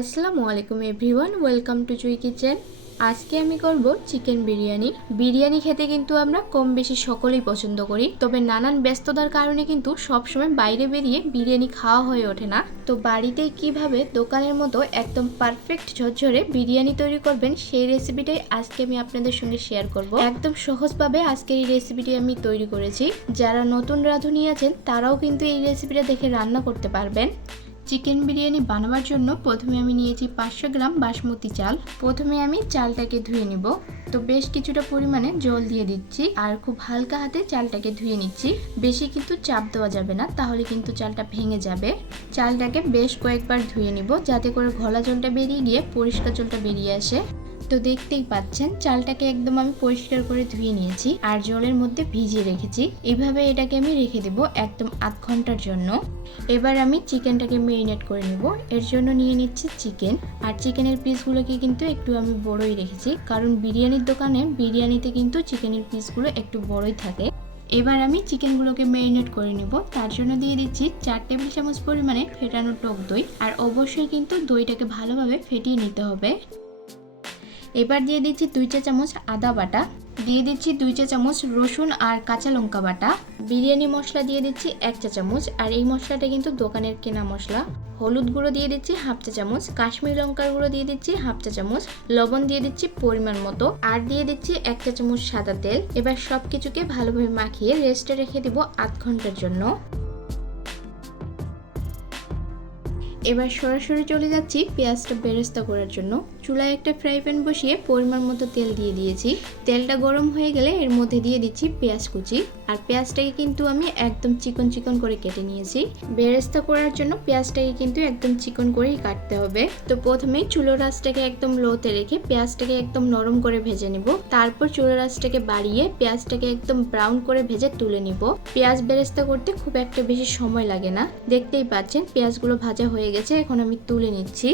আসসালামু আলাইকুম everyone, welcome to Jui kitchen. আজকে আমি করব চিকেন বিরিয়ানি। বিরিয়ানি খেতে কিন্তু আমরা কম বেশি সকলেই পছন্দ করি, তবে নানান ব্যস্ততার কারণে কিন্তু সবসময় বাইরে বেরিয়ে বিরিয়ানি খাওয়া হয়ে ওঠে না। তো বাড়িতে কিভাবে দোকানের মতো একদম পারফেক্ট ঝরঝরে বিরিয়ানি তৈরি করবেন সেই রেসিপিটাই আজকে আমি আপনাদের সঙ্গে শেয়ার করব। একদম সহজভাবে আজকের এই রেসিপিটি আমি তৈরি করেছি। যারা নতুন রাঁধুনি আছেন তারাও কিন্তু এই রেসিপিটা দেখে রান্না করতে পারবেন। চিকেন বিরিয়ানি বানাবার জন্য প্রথমে আমি নিয়েছি 500 গ্রাম বাসমতি চাল। প্রথমে আমি চালটাকে ধুয়ে নিব। তো বেশ কিছুটা পরিমাণে জল দিয়ে দিচ্ছি আর খুব হালকা হাতে চালটাকে ধুয়ে নিচ্ছি। বেশি কিন্তু চাপ দেওয়া যাবে না, তাহলে কিন্তু চালটা ভেঙে যাবে। চালটাকে বেশ কয়েকবার ধুয়ে নিব যাতে করে ঘোলা জলটা বেরিয়ে গিয়ে পরিষ্কার জলটা বেরিয়ে আসে। তো দেখতেই পাচ্ছেন চালটাকে একদম আমি পরিষ্কার করে ধুয়ে নিয়েছি আর জলের মধ্যে ভিজিয়ে রেখেছি। এইভাবে এটাকে আমি রেখে দেব একদম আধ ঘন্টার জন্য। এবার আমি চিকেনটাকে মেরিনেট করে নেব। এর জন্য নিয়ে নিচ্ছি চিকেন। আর চিকেনের পিসগুলোকে কিন্তু একটু আমি বড়ই রেখেছি, কারণ বিরিয়ানির দোকানে বিরিয়ানিতে কিন্তু চিকেনের পিসগুলো একটু বড়ই থাকে। এবার আমি চিকেনগুলোকে মেরিনেট করে নেব। তার জন্য দিয়ে দিচ্ছি 4 টেবিল চামচ পরিমাণে ফেটানো টক দই। আর অবশ্যই কিন্তু দইটাকে ভালোভাবে ফেটিয়ে নিতে হবে। এবার দিয়ে দিচ্ছি 2 চা চামচ আদা বাটা, দিয়ে দিচ্ছি 2 চা চামচ রসুন আর কাঁচা লঙ্কা বাটা, বিরিয়ানি মশলা দিয়ে দিচ্ছি 1 চা চামচ, আর এই মশলাটা কিন্তু দোকানের কেনা মশলা। হলুদ গুঁড়ো দিয়ে দিচ্ছি 1/2 চা চামচ, কাশ্মীরি লঙ্কার গুঁড়ো দিয়ে দিচ্ছি 1/2 চা চামচ, লবণ দিয়ে দিচ্ছি পরিমাণ মতো, আর দিয়ে দিচ্ছি 1 চা চামচ সাদা তেল। এবার সব কিছুকে ভালোভাবে মাখিয়ে রেস্টে রেখে দিব আধ ঘন্টার জন্য। এবার সরাসরি চলে যাচ্ছি পেঁয়াজটা বেরেস্তা করার জন্য। চুলায় একটা ফ্রাই প্যান বসিয়ে পরিমাণ মতো তেল দিয়ে দিয়েছি। তেলটা গরম হয়ে গেলে এর মধ্যে দিয়ে দিচ্ছি পেঁয়াজ কুচি। আর পেঁয়াজটাকে কিন্তু আমি একদম চিকন চিকন করে কেটে নিয়েছি। বেরেস্তা করার জন্য পেঁয়াজটাকে কিন্তু একদম চিকন করেই কাটতে হবে। তো প্রথমেই চুলোর আঁচটাকে একদম লোতে রেখে পেঁয়াজটাকে একদম নরম করে ভেজে নিব। তারপর চুলোর আঁচটাকে বাড়িয়ে পেঁয়াজটাকে একদম ব্রাউন করে ভেজে তুলে নিব। পেঁয়াজ বেরেস্তা করতে খুব একটা বেশি সময় লাগে না। দেখতেই পাচ্ছেন পেঁয়াজগুলো ভাজা হয়ে গেছে, এখন আমি তুলে নিচ্ছি।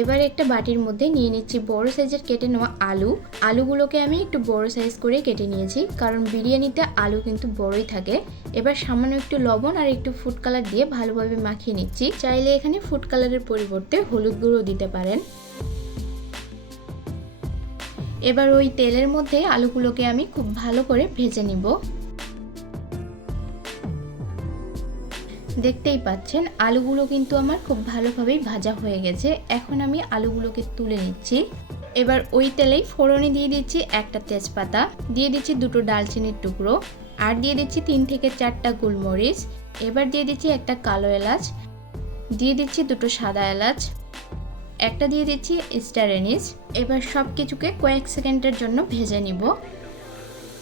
এবার একটা বাটির মধ্যে নিয়ে নিচ্ছি বড় সাইজের কেটে নেওয়া আলু। আলুগুলোকে আমি একটু বড় সাইজ করে কেটে নিয়েছি, কারণ বিরিয়ানিতে আলু কিন্তু বড়ই থাকে। এবার সামান্য একটু লবণ আর একটু ফুড কালার দিয়ে ভালোভাবে মাখিয়ে নিচ্ছি। চাইলে এখানে ফুড কালারের পরিবর্তে হলুদ গুঁড়ো দিতে পারেন। এবার ওই তেলের মধ্যে আলুগুলোকে আমি খুব ভালো করে ভেজে নিব। দেখতেই পাচ্ছেন আলুগুলো কিন্তু আমার খুব ভালোভাবেই ভাজা হয়ে গেছে। এখন আমি আলুগুলোকে তুলে নিচ্ছি। এবার ওই তেলেই ফোড়নে দিয়ে দিচ্ছি একটা তেজপাতা, দিয়ে দিচ্ছি 2টো ডালচিনির টুকরো, আর দিয়ে দিচ্ছি 3 থেকে 4টা গোলমরিচ। এবার দিয়ে দিচ্ছি একটা কালো এলাচ, দিয়ে দিচ্ছি 2টো সাদা এলাচ, একটা দিয়ে দিচ্ছি স্টার এনিস। এবার সব কিছুকে কয়েক সেকেন্ডের জন্য ভেজে নিব।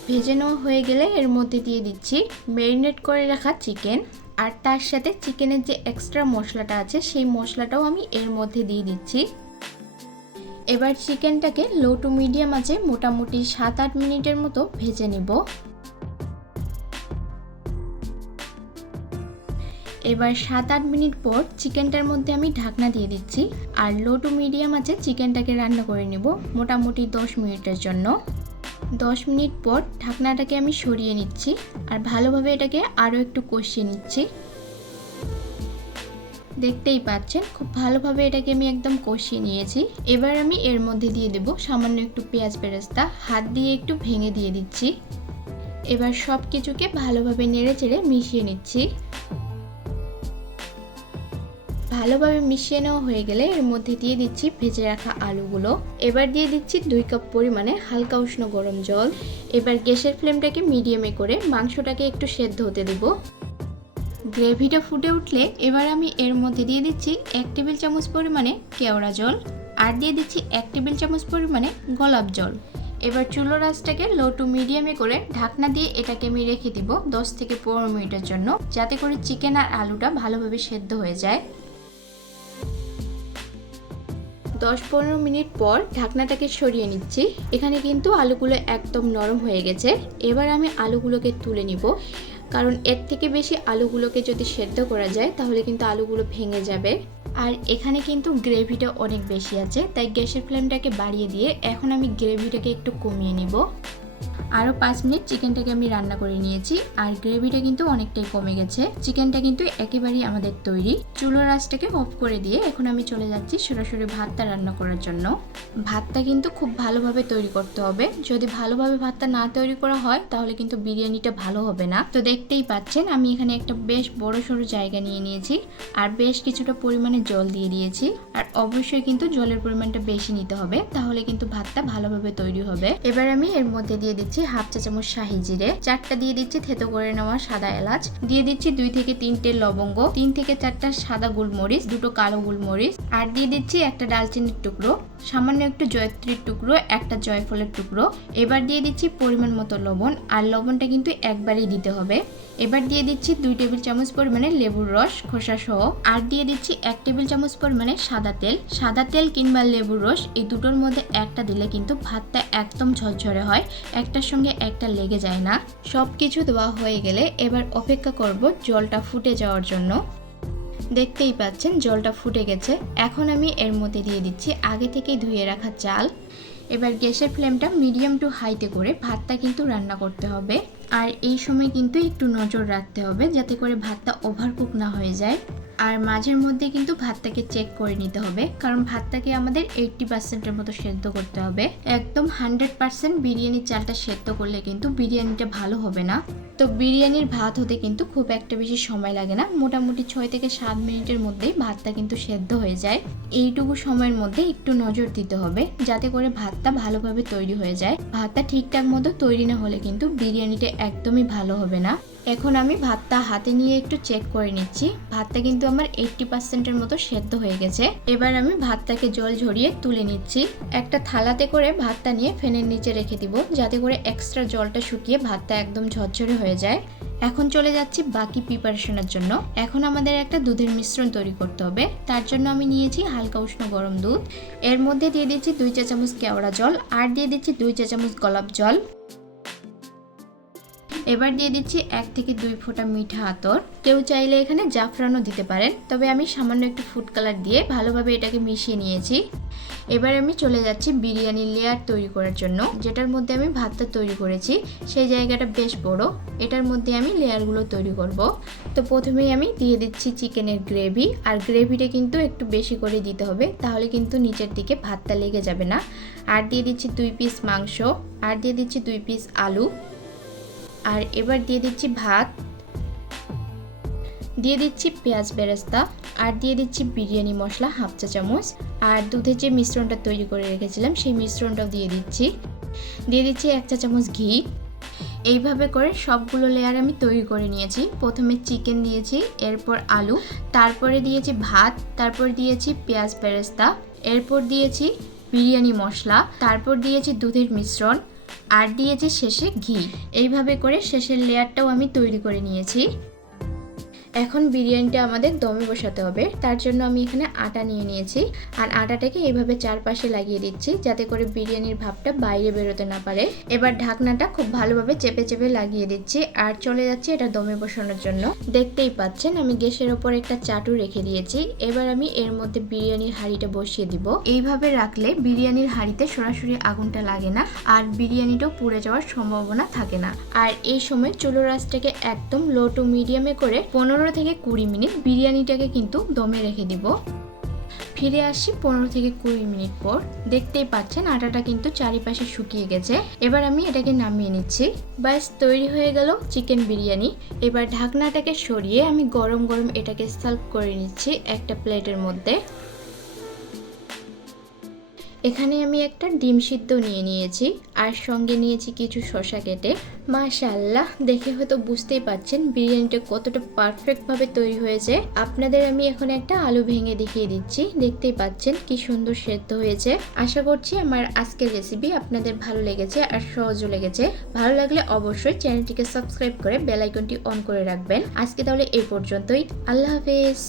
ভেজে নেওয়া হয়ে গেলে এর মধ্যে দিয়ে দিচ্ছি ম্যারিনেট করে রাখা চিকেন, আর তার সাথে চিকেনের যে এক্সট্রা মশলাটা আছে সেই মশলাটাও আমি এর মধ্যে দিয়ে দিচ্ছি। এবার চিকেনটাকে লো টু মিডিয়াম আঁচে মোটামুটি 7-8 মিনিটের মতো ভেজে নিব। এবার 7-8 মিনিট পর চিকেনটার মধ্যে আমি ঢাকনা দিয়ে দিচ্ছি, আর লো টু মিডিয়াম আঁচে চিকেনটাকে রান্না করে নিব মোটামুটি 10 মিনিটের জন্য। 10 মিনিট পর ঢাকনাটাকে আমি সরিয়ে নিচ্ছি আর ভালোভাবে এটাকে আরও একটু কষিয়ে নিচ্ছি। দেখতেই পাচ্ছেন খুব ভালোভাবে এটাকে আমি একদম কষিয়ে নিয়েছি। এবার আমি এর মধ্যে দিয়ে দেব সামান্য একটু পেঁয়াজ বেরেস্তা, হাত দিয়ে একটু ভেঙে দিয়ে দিচ্ছি। এবার সব কিছুকে ভালোভাবে নেড়ে চেড়ে মিশিয়ে নিচ্ছি। ভালোভাবে মিশিয়ে নেওয়া হয়ে গেলে এর মধ্যে দিয়ে দিচ্ছি ভেজে রাখা আলুগুলো। এবার দিয়ে দিচ্ছি 2 কাপ পরিমাণে হালকা উষ্ণ গরম জল। এবার গ্যাসের ফ্লেমটাকে মিডিয়ামে করে মাংসটাকে একটু সেদ্ধ হতে দেব। গ্রেভিটা ফুটে উঠলে এবার আমি এর মধ্যে দিয়ে দিচ্ছি 1 টেবিল চামচ পরিমাণে কেওড়া জল, আর দিয়ে দিচ্ছি 1 টেবিল চামচ পরিমাণে গোলাপ জল। এবার চুলোর আঁচটাকে লো টু মিডিয়ামে করে ঢাকনা দিয়ে এটাকে আমি রেখে দিব 10 থেকে 15 মিনিটের জন্য, যাতে করে চিকেন আর আলুটা ভালোভাবে সেদ্ধ হয়ে যায়। 10-15 মিনিট পর ঢাকনাটাকে সরিয়ে নিচ্ছি। এখানে কিন্তু আলুগুলো একদম নরম হয়ে গেছে। এবার আমি আলুগুলোকে তুলে নিব, কারণ এর থেকে বেশি আলুগুলোকে যদি সেদ্ধ করা যায় তাহলে কিন্তু আলুগুলো ভেঙে যাবে। আর এখানে কিন্তু গ্রেভিটা অনেক বেশি আছে, তাই গ্যাসের ফ্লেমটাকে বাড়িয়ে দিয়ে এখন আমি গ্রেভিটাকে একটু কমিয়ে নিব। আরও 5 মিনিট চিকেনটাকে আমি রান্না করে নিয়েছি আর গ্রেভিটা কিন্তু অনেকটাই কমে গেছে। চিকেনটা কিন্তু একেবারেই আমাদের তৈরি। চুলোর আঁচটাকে অফ করে দিয়ে এখন আমি চলে যাচ্ছি সরাসরি ভাতটা রান্না করার জন্য। ভাতটা কিন্তু খুব ভালোভাবে তৈরি করতে হবে। যদি ভালোভাবে ভাতটা না তৈরি করা হয় তাহলে কিন্তু বিরিয়ানিটা ভালো হবে না। তো দেখতেই পাচ্ছেন আমি এখানে একটা বেশ বড় সড়ো জায়গা নিয়ে নিয়েছি আর বেশ কিছুটা পরিমাণে জল দিয়ে দিয়েছি। আর অবশ্যই কিন্তু জলের পরিমাণটা বেশি নিতে হবে, তাহলে কিন্তু ভাতটা ভালোভাবে তৈরি হবে। এবার আমি এর মধ্যে দিয়ে দিচ্ছি হাফ চা চামচ শাহি জিরে, 4টা দিয়ে দিচ্ছি থেতো করে নেওয়া সাদা এলাচ, দিয়ে দিচ্ছি 2 থেকে 3টে লবঙ্গ, 3 থেকে 4টা সাদা গোলমরিচ, 2টো কালো গোলমরিচ, আর দিয়ে দিচ্ছি একটা ডালচিনির টুকরো, সামান্য একটু জয়ত্রীর টুকরো, একটা জয়ফলের টুকরো। এবার দিয়ে দিচ্ছি পরিমাণ মতো লবণ, আর লবণটা কিন্তু একবারই দিতে হবে। এবার দিয়ে দিচ্ছি 2 টেবিল চামচ পরিমাণে লেবুর রস খোসা সহ, আর দিয়ে দিচ্ছি 1 টেবিল চামচ পরিমাণে সাদা তেল। সাদা তেল কিংবা লেবুর রস এই দুটোর মধ্যে একটা দিলে কিন্তু ভাতটা একদম ঝরঝরে হয়, একটার সঙ্গে একটা লেগে যায় না। সব কিছু দেওয়া হয়ে গেলে এবার অপেক্ষা করব জলটা ফুটে যাওয়ার জন্য। দেখতেই পাচ্ছেন জলটা ফুটে গেছে। এখন আমি এর মধ্যে দিয়ে দিচ্ছি আগে থেকেই ধুয়ে রাখা চাল। এবার গ্যাসের ফ্লেমটা মিডিয়াম টু হাইতে করে ভাতটা কিন্তু রান্না করতে হবে। আর এই সময় কিন্তু একটু নজর রাখতে হবে যাতে করে ভাতটা ওভারকুক না হয়ে যায়। আর মাঝের মধ্যে কিন্তু ভাতটাকে চেক করে নিতে হবে, কারণ ভাতটাকে আমাদের 80%-এর মতো সেদ্ধ করতে হবে। একদম 100% বিরিয়ানির চালটা সেদ্ধ করলে কিন্তু বিরিয়ানিটা ভালো হবে না। তো বিরিয়ানির ভাত হতে কিন্তু খুব একটা বেশি সময় লাগে না, মোটামুটি 6 থেকে 7 মিনিটের মধ্যেই ভাতটা কিন্তু সেদ্ধ হয়ে যায়। এইটুকু সময়ের মধ্যে একটু নজর দিতে হবে যাতে করে ভাতটা ভালোভাবে তৈরি হয়ে যায়। ভাতটা ঠিকঠাক মতো তৈরি না হলে কিন্তু বিরিয়ানিটা একদমই ভালো হবে না। এখন আমি ভাতটা হাতে নিয়ে একটু চেক করে নিচ্ছি। ভাতটা কিন্তু আমার 80%-এর মতো সেদ্ধ হয়ে গেছে। এবার আমি ভাতটাকে জল ঝরিয়ে তুলে নিচ্ছি। একটা থালাতে করে ভাতটা নিয়ে ফ্যানের নিচে রেখে দিব যাতে করে এক্সট্রা জলটা শুকিয়ে ভাতটা একদম ঝরঝরে হয়ে যায়। এখন চলে যাচ্ছি বাকি প্রিপারেশনের জন্য। এখন আমাদের একটা দুধের মিশ্রণ তৈরি করতে হবে। তার জন্য আমি নিয়েছি হালকা উষ্ণ গরম দুধ। এর মধ্যে দিয়ে দিচ্ছি 2 চা চামচ কেওড়া জল, আর দিয়ে দিচ্ছি 2 চা চামচ গোলাপ জল। এবার দিয়ে দিচ্ছি 1 থেকে 2 ফোঁটা মিঠা আতর। কেউ চাইলে এখানে জাফরানও দিতে পারেন, তবে আমি সামান্য একটু ফুড কালার দিয়ে ভালোভাবে এটাকে মিশিয়ে নিয়েছি। এবার আমি চলে যাচ্ছি বিরিয়ানির লেয়ার তৈরি করার জন্য। যেটার মধ্যে আমি ভাতটা তৈরি করেছি সেই জায়গাটা বেশ বড়, এটার মধ্যে আমি লেয়ারগুলো তৈরি করব। তো প্রথমেই আমি দিয়ে দিচ্ছি চিকেনের গ্রেভি, আর গ্রেভিটা কিন্তু একটু বেশি করে দিতে হবে, তাহলে কিন্তু নিচের দিকে ভাতটা লেগে যাবে না। আর দিয়ে দিচ্ছি 2 পিস মাংস, আর দিয়ে দিচ্ছি 2 পিস আলু, আর এবার দিয়ে দিচ্ছি ভাত, দিয়ে দিচ্ছি পেঁয়াজ বেরেস্তা, আর দিয়ে দিচ্ছি বিরিয়ানি মশলা হাফ চা চামচ, আর দুধের যে মিশ্রণটা তৈরি করে রেখেছিলাম সেই মিশ্রণটাও দিয়ে দিচ্ছি। দিয়ে দিচ্ছি 1 চা চামচ ঘি। এইভাবে করে সবগুলো লেয়ার আমি তৈরি করে নিয়েছি। প্রথমে চিকেন দিয়েছি, এরপর আলু, তারপরে দিয়েছি ভাত, তারপর দিয়েছি পেঁয়াজ বেরেস্তা, এরপর দিয়েছি বিরিয়ানি মশলা, তারপর দিয়েছি দুধের মিশ্রণ, আর দিয়েছি শেষে ঘি। এইভাবে করে শেষের লেয়ারটাও আমি তৈরি করে নিয়েছি। এখন বিরিয়ানিটা আমাদের দমে বসাতে হবে। তার জন্য আমি এখানে আটা নিয়ে নিয়েছি, আর আটাটাকে এইভাবে চারপাশে লাগিয়ে দিচ্ছি যাতে করে বিরিয়ানির ভাবটা বাইরে বেরোতে না পারে। এবার ঢাকনাটা খুব ভালোভাবে চেপে চেপে লাগিয়ে দিচ্ছি, আর চলে যাচ্ছি এটা দমে বসানোর জন্য। দেখতেই পাচ্ছেন আমি গ্যাসের ওপর একটা চাটু রেখে দিয়েছি। এবার আমি এর মধ্যে বিরিয়ানির হাঁড়িটা বসিয়ে দিব। এইভাবে রাখলে বিরিয়ানির হাঁড়িতে সরাসরি আগুনটা লাগে না, আর বিরিয়ানিটাও পুড়ে যাওয়ার সম্ভাবনা থাকে না। আর এই সময় চুলোর আঁচটাকে একদম লো টু মিডিয়ামে করে 15 থেকে 20 মিনিট বিরিয়ানিটাকে কিন্তু দমে রেখে দিব। ফিরে আসছি 15 থেকে 20 মিনিট পর। দেখতেই পাচ্ছেন আটাটা কিন্তু চারিপাশে শুকিয়ে গেছে। এবার আমি এটাকে নামিয়ে নিচ্ছি। ব্যাস তৈরি হয়ে গেল চিকেন বিরিয়ানি। এবার ঢাকনাটাকে সরিয়ে আমি গরম গরম এটাকে সার্ভ করে নিচ্ছি একটা প্লেটের মধ্যে। এখানে আমি একটা ডিম সিদ্ধ নিয়ে নিয়েছি, আর সঙ্গে নিয়েছি কিছু শসা কেটে। মাশাআল্লাহ, দেখে হয়তো বুঝতেই পাচ্ছেন বিরিয়ানিটা কতটা পারফেক্টভাবে তৈরি হয়েছে। আপনাদের আমি এখন একটা আলু ভেঙে দেখিয়ে দিচ্ছি। দেখতেই পাচ্ছেন কি সুন্দর সেদ্ধ হয়েছে। আশা করছি আমার আজকের রেসিপি আপনাদের ভালো লেগেছে আর সহজও লেগেছে। ভালো লাগলে অবশ্যই চ্যানেলটিকে সাবস্ক্রাইব করে বেল আইকনটি অন করে রাখবেন। আজকে তাহলে এই পর্যন্তই। আল্লাহ হাফেজ।